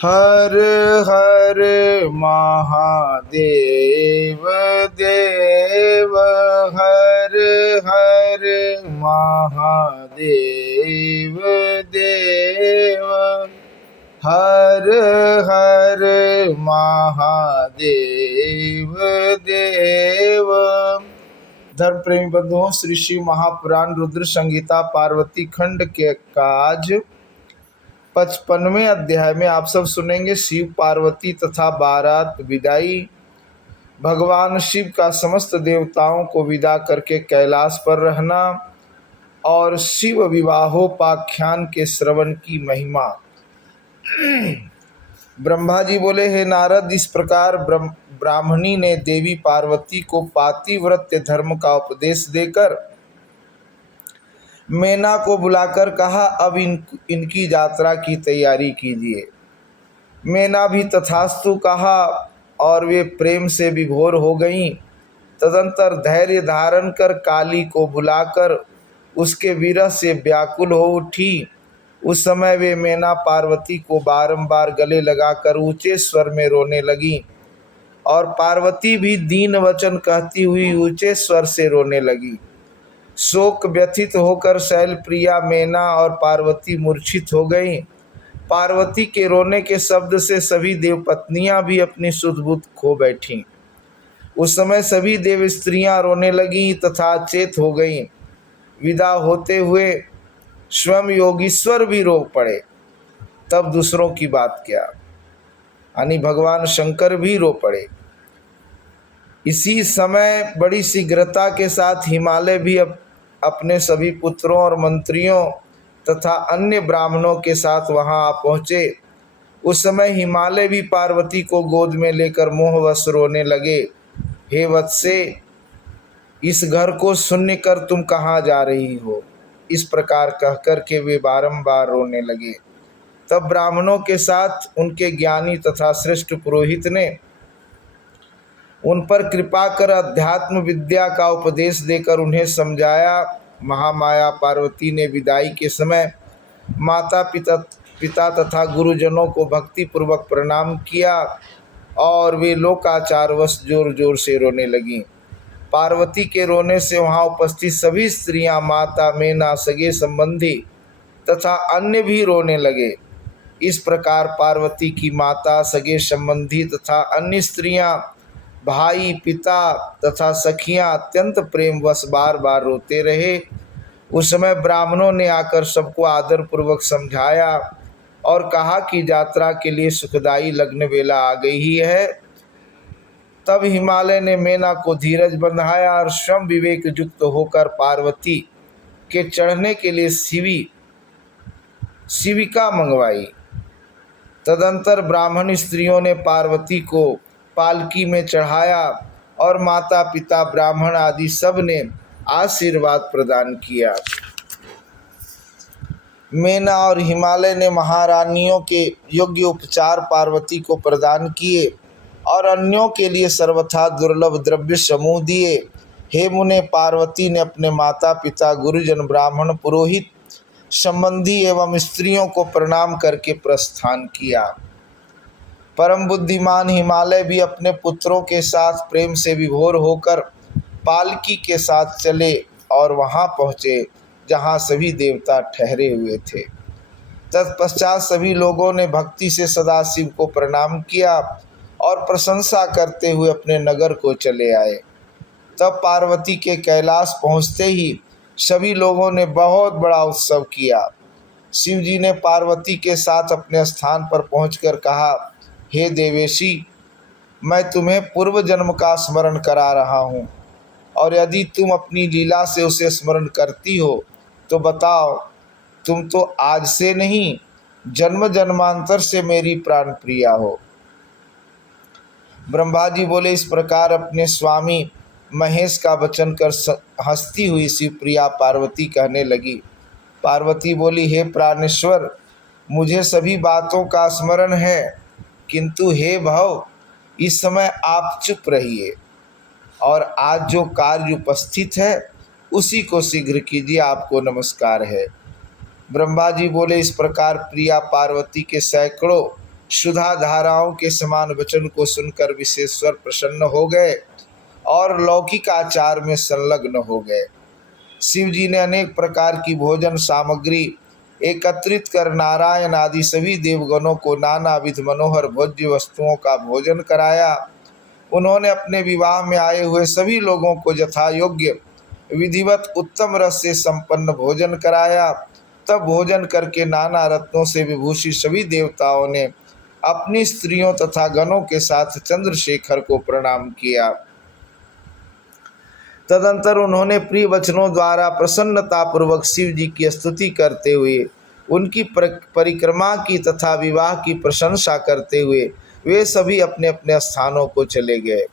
हर हर महादेव देव, हर हर महादेव देव, हर हर महादेव देव। धर्म प्रेमी बंधुओं, श्री शिव महापुराण रुद्र संहिता पार्वती खंड के काज 55वें अध्याय में आप सब सुनेंगे शिव पार्वती तथा बारात विदाई। भगवान शिव का समस्त देवताओं को विदा करके कैलाश पर रहना और शिव विवाहोपाख्यान के श्रवण की महिमा। ब्रह्मा जी बोले, हे नारद, इस प्रकार ब्राह्मणी ने देवी पार्वती को पातिव्रत्य धर्म का उपदेश देकर मैना को बुलाकर कहा, अब इनकी यात्रा की तैयारी कीजिए। मैना भी तथास्तु कहा और वे प्रेम से विभोर हो गईं। तदंतर धैर्य धारण कर काली को बुलाकर उसके विरह से व्याकुल हो उठी। उस समय वे मैना पार्वती को बारंबार गले लगाकर ऊंचे स्वर में रोने लगी और पार्वती भी दीन वचन कहती हुई ऊंचे स्वर से रोने लगी। शोक व्यथित होकर शैलप्रिया, मैना और पार्वती मूर्छित हो गईं। पार्वती के रोने के शब्द से सभी देवपत्नियां भी अपनी सुध-बुध खो बैठीं। उस समय सभी देव स्त्रियां रोने लगीं तथा चेत हो गईं। विदा होते हुए स्वयं योगीश्वर भी रो पड़े, तब दूसरों की बात क्या, यानी भगवान शंकर भी रो पड़े। इसी समय बड़ी शीघ्रता के साथ हिमालय भी अपने सभी पुत्रों और मंत्रियों तथा अन्य ब्राह्मणों के साथ वहां आ पहुँचे। उस समय हिमालय भी पार्वती को गोद में लेकर मोहवश रोने लगे। हे वत्से, इस घर को शून्य कर तुम कहाँ जा रही हो? इस प्रकार कहकर के वे बारंबार रोने लगे। तब ब्राह्मणों के साथ उनके ज्ञानी तथा श्रेष्ठ पुरोहित ने उन पर कृपा कर अध्यात्म विद्या का उपदेश देकर उन्हें समझाया। महामाया पार्वती ने विदाई के समय माता पिता तथा गुरुजनों को भक्ति पूर्वक प्रणाम किया और वे लोकाचारवश जोर जोर से रोने लगीं। पार्वती के रोने से वहां उपस्थित सभी स्त्रियां, माता, मैना, सगे संबंधी तथा अन्य भी रोने लगे। इस प्रकार पार्वती की माता, सगे संबंधी तथा अन्य स्त्रियां, भाई, पिता तथा सखियां अत्यंत प्रेमवश बार बार रोते रहे। उस समय ब्राह्मणों ने आकर सबको आदर पूर्वक समझाया और कहा कि यात्रा के लिए सुखदायी लग्न वेला आ गई ही है। तब हिमालय ने मैना को धीरज बंधाया और स्वयं विवेक युक्त होकर पार्वती के चढ़ने के लिए शिविका मंगवाई। तदंतर ब्राह्मण स्त्रियों ने पार्वती को पालकी में चढ़ाया और माता पिता, ब्राह्मण आदि सब ने आशीर्वाद प्रदान किया। मैना और हिमालय ने महारानियों के योग्य उपचार पार्वती को प्रदान किए और अन्यों के लिए सर्वथा दुर्लभ द्रव्य समूह दिए। हे मुने, पार्वती ने अपने माता पिता, गुरुजन, ब्राह्मण, पुरोहित, संबंधी एवं स्त्रियों को प्रणाम करके प्रस्थान किया। परम बुद्धिमान हिमालय भी अपने पुत्रों के साथ प्रेम से विभोर होकर पालकी के साथ चले और वहां पहुँचे जहाँ सभी देवता ठहरे हुए थे। तत्पश्चात सभी लोगों ने भक्ति से सदाशिव को प्रणाम किया और प्रशंसा करते हुए अपने नगर को चले आए। तब पार्वती के कैलाश पहुँचते ही सभी लोगों ने बहुत बड़ा उत्सव किया। शिव जी ने पार्वती के साथ अपने स्थान पर पहुंचकर कहा, हे देवेशी, मैं तुम्हें पूर्व जन्म का स्मरण करा रहा हूँ और यदि तुम अपनी लीला से उसे स्मरण करती हो तो बताओ, तुम तो आज से नहीं जन्म जन्मांतर से मेरी प्राण प्रिया हो। ब्रह्मा जी बोले, इस प्रकार अपने स्वामी महेश का वचन कर हंसती हुई शिवप्रिया पार्वती कहने लगी। पार्वती बोली, हे प्राणेश्वर, मुझे सभी बातों का स्मरण है, किंतु हे भव, इस समय आप चुप रहिए और आज जो कार्य उपस्थित है उसी को शीघ्र कीजिए, आपको नमस्कार है। ब्रह्मा जी बोले, इस प्रकार प्रिया पार्वती के सैकड़ों सुधा धाराओं के समान वचन को सुनकर विश्वेश्वर प्रसन्न हो गए और लौकिक आचार में संलग्न हो गए। शिव जी ने अनेक प्रकार की भोजन सामग्री एकत्रित कर नारायण आदि सभी देवगणों को नानाविध मनोहर भोज्य वस्तुओं का भोजन कराया। उन्होंने अपने विवाह में आए हुए सभी लोगों को यथा योग्य विधिवत उत्तम रस से संपन्न भोजन कराया। तब भोजन करके नाना रत्नों से विभूषित सभी देवताओं ने अपनी स्त्रियों तथा गणों के साथ चंद्रशेखर को प्रणाम किया। तदंतर उन्होंने प्रिय वचनों द्वारा प्रसन्नता पूर्वक शिव जी की स्तुति करते हुए उनकी परिक्रमा की तथा विवाह की प्रशंसा करते हुए वे सभी अपने अपने स्थानों को चले गए।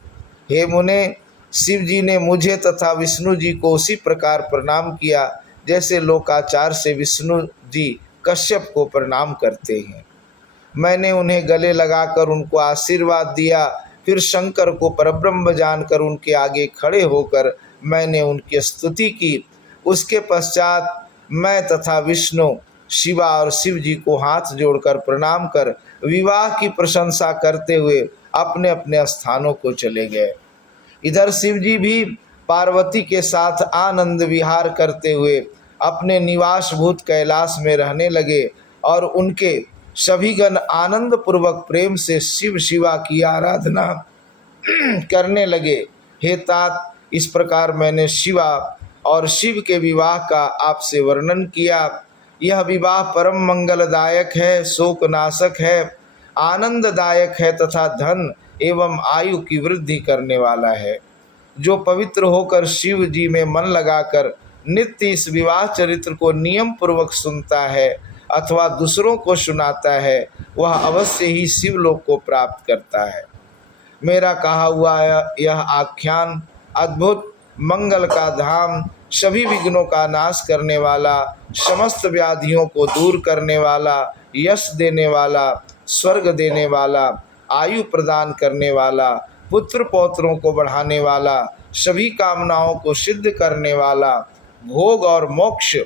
हे मुने, शिव जी ने मुझे तथा विष्णु जी को उसी प्रकार प्रणाम किया जैसे लोकाचार से विष्णु जी कश्यप को प्रणाम करते हैं। मैंने उन्हें गले लगाकर उनको आशीर्वाद दिया। फिर शंकर को परब्रह्म जानकर उनके आगे खड़े होकर मैंने उनकी स्तुति की। उसके पश्चात मैं तथा विष्णु, शिवा और शिव जी को हाथ जोड़कर प्रणाम कर विवाह की प्रशंसा करते हुए अपने अपने स्थानों को चले गए। इधर शिव जी भी पार्वती के साथ आनंद विहार करते हुए अपने निवासभूत कैलाश में रहने लगे और उनके सभी गण आनंद पूर्वक प्रेम से शिव शिवा की आराधना करने लगे। हे तात, इस प्रकार मैंने शिवा और शिव के विवाह का आपसे वर्णन किया। यह विवाह परम मंगलदायक है, शोकनाशक है, आनंददायक है तथा धन एवं आयु की वृद्धि करने वाला है। जो पवित्र होकर शिव जी में मन लगाकर नित्य इस विवाह चरित्र को नियम पूर्वक सुनता है अथवा दूसरों को सुनाता है, वह अवश्य ही शिवलोक को प्राप्त करता है। मेरा कहा हुआ यह आख्यान अद्भुत मंगल का धाम, सभी विघ्नों का नाश करने वाला, समस्त व्याधियों को दूर करने वाला, यश देने वाला, स्वर्ग देने वाला, आयु प्रदान करने वाला, पुत्र पौत्रों को बढ़ाने वाला, सभी कामनाओं को सिद्ध करने वाला, भोग और मोक्ष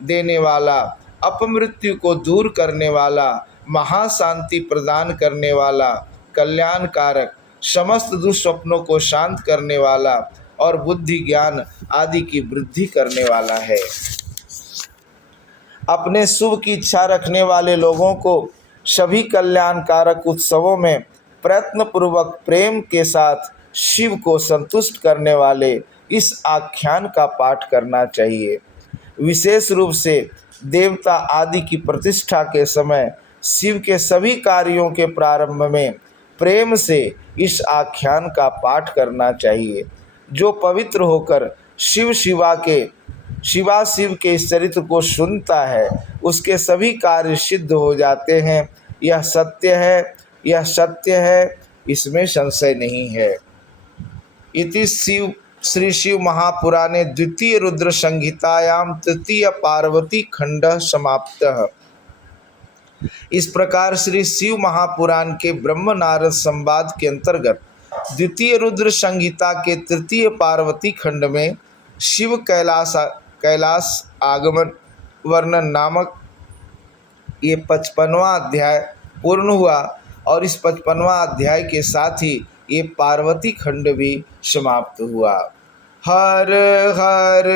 देने वाला, अपमृत्यु को दूर करने वाला, महाशांति प्रदान करने वाला, कल्याणकारक, समस्त दुस्वप्नों को शांत करने वाला और बुद्धि ज्ञान आदि की वृद्धि करने वाला है। अपने शुभ की इच्छा रखने वाले लोगों को सभी कल्याणकारक उत्सवों में प्रयत्नपूर्वक प्रेम के साथ शिव को संतुष्ट करने वाले इस आख्यान का पाठ करना चाहिए। विशेष रूप से देवता आदि की प्रतिष्ठा के समय शिव के सभी कार्यों के प्रारंभ में प्रेम से इस आख्यान का पाठ करना चाहिए। जो पवित्र होकर शिव शिव के इस चरित्र को सुनता है उसके सभी कार्य सिद्ध हो जाते हैं। यह सत्य है, इसमें संशय नहीं है। इति श्री शिव महापुराणे द्वितीय रुद्र संहितायाम तृतीय पार्वती खंड समाप्तः। इस प्रकार श्री शिव महापुराण के ब्रह्म नारद संवाद के अंतर्गत द्वितीय रुद्र संहिता के तृतीय पार्वती खंड में शिव कैलाश आगमन वर्णन नामक ये 55वां अध्याय पूर्ण हुआ और इस 55वां अध्याय के साथ ही ये पार्वती खंड भी समाप्त हुआ। हर हर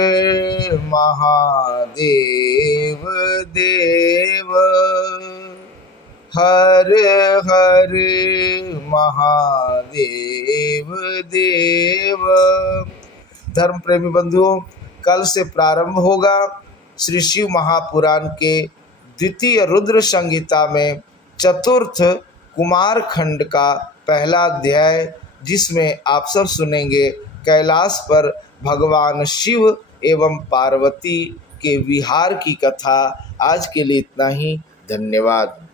महादेव देव, हर हर महादेव देव। धर्म प्रेमी बंधुओं, कल से प्रारंभ होगा श्री शिव महापुराण के द्वितीय रुद्र संहिता में चतुर्थ कुमार खंड का पहला अध्याय, जिसमें आप सब सुनेंगे कैलाश पर भगवान शिव एवं पार्वती के विहार की कथा। आज के लिए इतना ही। धन्यवाद।